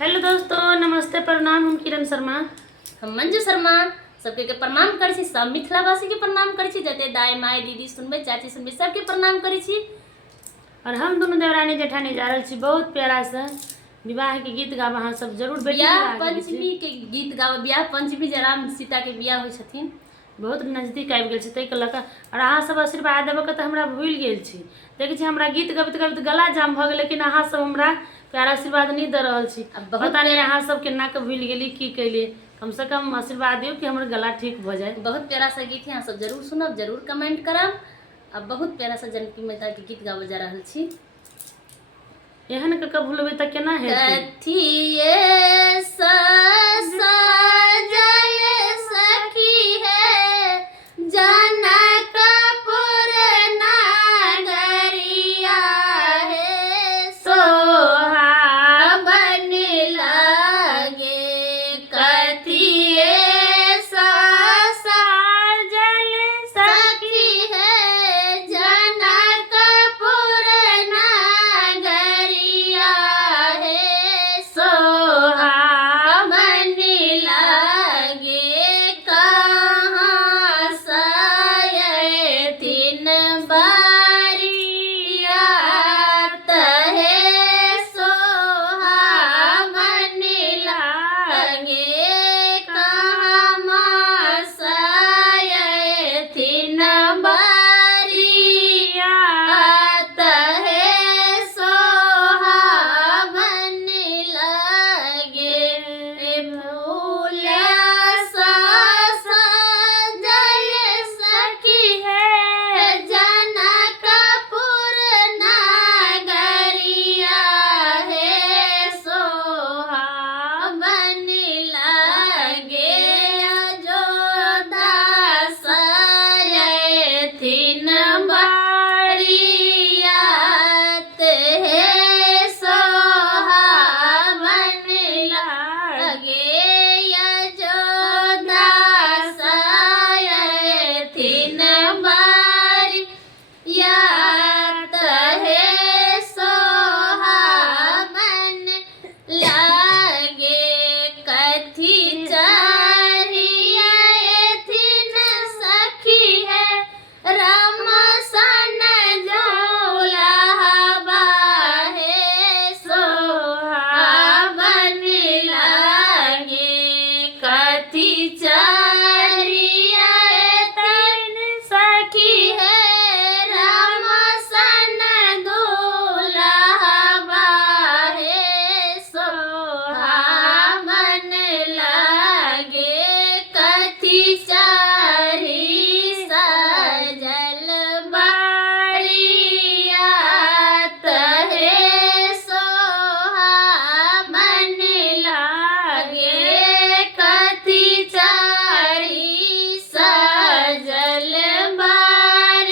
Hello दोस्तों, नमस्ते, प्रणाम। हम किरण शर्मा। हम मंजू शर्मा सबके के प्रणाम करै छी। सब मिथिलावासी के प्रणाम करै छी। जते दाई माई दीदी सुनबे चाची सुनबे सबके प्रणाम करै छी। और हम दोनों देवरानी जेठानी जा रहल छी बहुत प्यारा सा विवाह के गीत गाब। अहाँ सब जरूर बेटी ब्याह पंचमी के गीत गाब। ब्याह पंचमी जे राम सीता के बियाह होइ छथिन, बहुत नजदीक आबि गेल छै, ताहि के लऽ कऽ और अहाँ सब आशीर्वाद देबऽ के तऽ हमरा भूलि गेल छी। देखै छी हमरा गीत गबैत गबैत गला जाम भऽ गेल, लेकिन अहाँ सब हमरा प्यार आशीर्वाद नहीं दे रहल छी। पता नहीं अहाँ सब केना के भूलि गेली की कैली। कम से कम आशीर्वाद दियो कि हमर गला ठीक हो जाए। बहुत प्यारा सा गीत है, अहाँ सब जरूर सुनब, जरूर कमेंट करब। अब बहुत प्यारा सा जानकी माता के गीत गाबे जा रहल छी। एहन के भूलबे त केना हेतै। कथिए सजल सखी है जनकपुर नगरिया है सोहाबन लागे। कथिए सजल सखी है जनकपुर नगरिया है सोहाबन लागे। कहाँ सयथिन बारियात है सोहाबन लागे। कहाँ सयथिन बारियात है सोहाबन लागे। फूल सजल सखी है जनकपुर नगरिया है सोहाबन लागे। अयोध्या सयथिन बारियात है सोहाबन लागे। अयोध्या सयथिन बारियात है सोहाबन लागे। कथी चढ़ियथिन सखी है राम सन जोलहबा है सोहाबन लागे। कथी चढ़ियथिन सखी है राम सन दुलहबा है सोहाबन लागे। कथी चढ़ी सजल बारियात है सोहाबन लागे। कथी चढ़ी सजल बारियात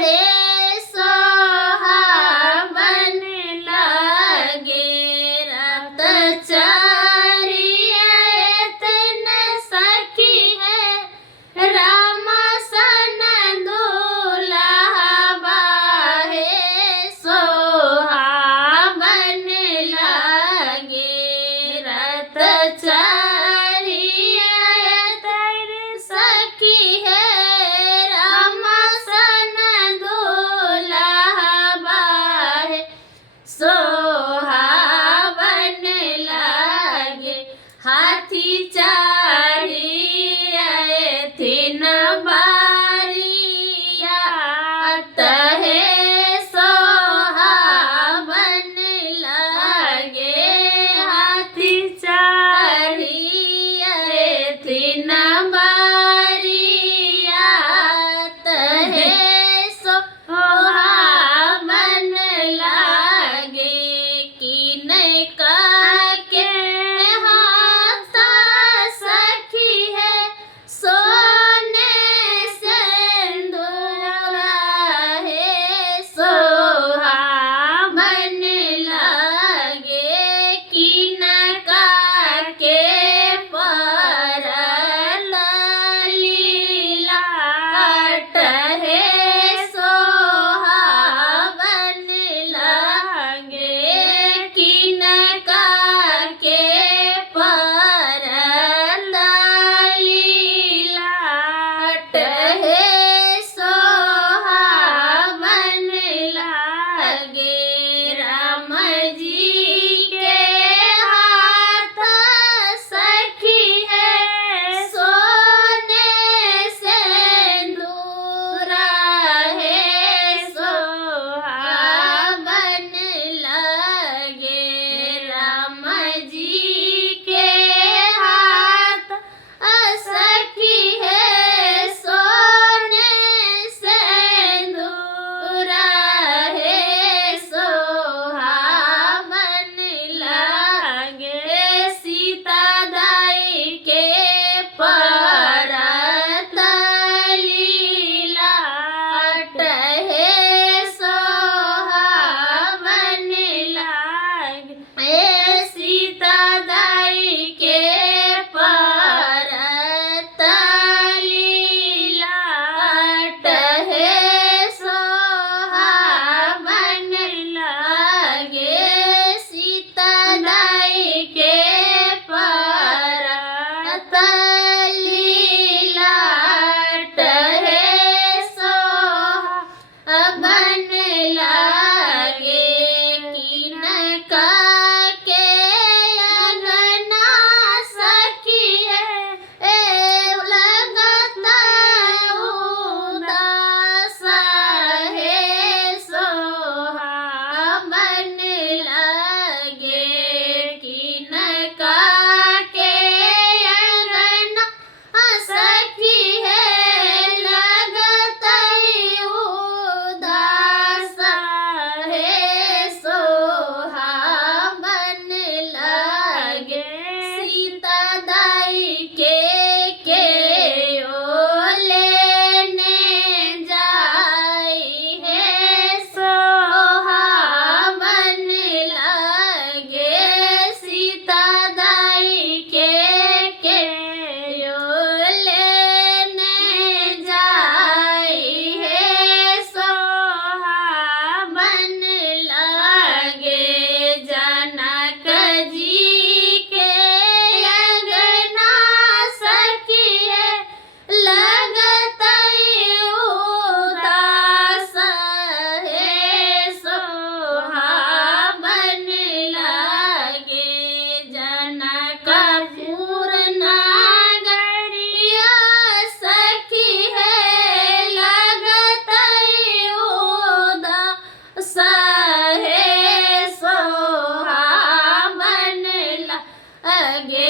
है सोहाबन लागे। रत चढ़ियथिन सखी है राम सन दुलहबा है सोहाबन लागे। रत चढ़ियथिन सखी है राम सन दुलहबा है सोहाबन लागे। हाथी चढ़ियथिन बारियात है सोहाबन लागे। हाथी चढ़ियथिन बारियात है सोहाबन लागे। कि नहीं काके हाथ लगे